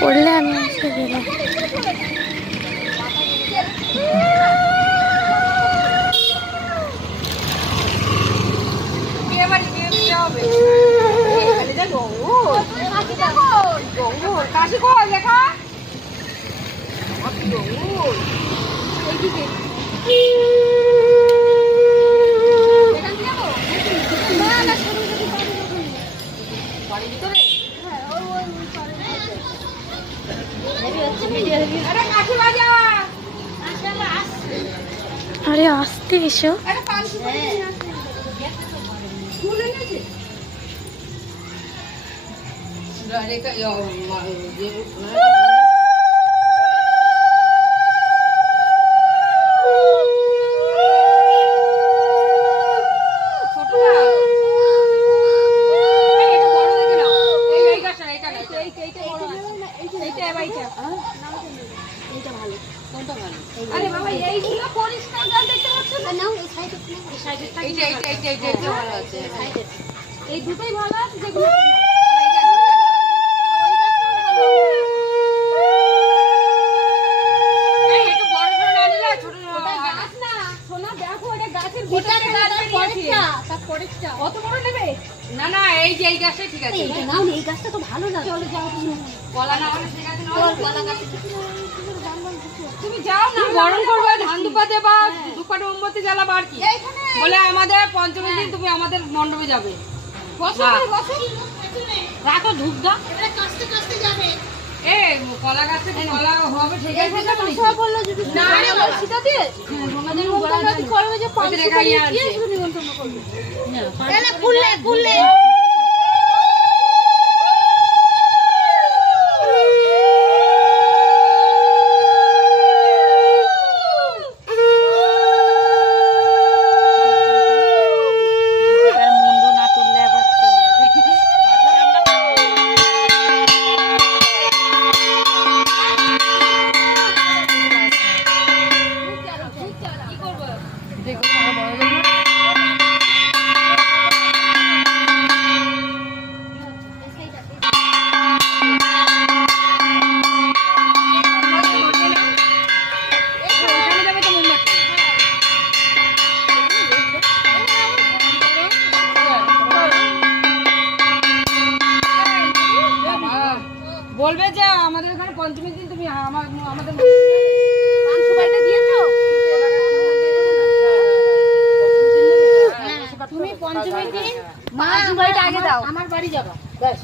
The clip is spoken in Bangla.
পড়লে আমি এসে গেলাম। আরে আসতে এসো। আরে বাবা এইগুলো পরিষ্কার জল দেখতে পাচ্ছ না? নাও এই সাইডে এইটা ভালো আছে। এই দুটোই ভালো আছে যেগুলো এই একটু বড় বড় না নিলে ছোট ছোট গাছ না সোনা দেখো এটা গাছের ভিতরে গাছ পড়েছে তার পড়েছে অত বড় নেবে না না এই যে এই গাছটাই ঠিক আছে এইটা নাও এই গাছটা তো ভালো না চলে যাও তুমি কলা না হলে ঠিক আছে নাও কলা গাছ তুমি যাও না গরম করবে ধান দুপা দেবা দুপাটা মোমবাতি জ্বালাবা আর কি বলে আমাদের পঞ্চমীর দিন তুমি আমাদের মণ্ডপে যাবে বসো বসো রাখো ধূপ দাও এবারে কাস্তে কাস্তে যাবে এই কলা গাছে কলা হবে ঠিক আছে না সব বললো যদি না না সিধা দিয়ে তোমাদের গলা যদি করবে যে 500 টাকা দিয়ে শুধু নিমন্ত্রণ করবে না এলা খুললে বলবে যে আমাদের এখানে পঞ্চমীর দিন তুমি আমাদের পান সুপারিটা দিয়েছো তুমি পঞ্চমীর দিন মা সুপারিটা আগে দাও আমার বাড়ি যাবা ব্যাস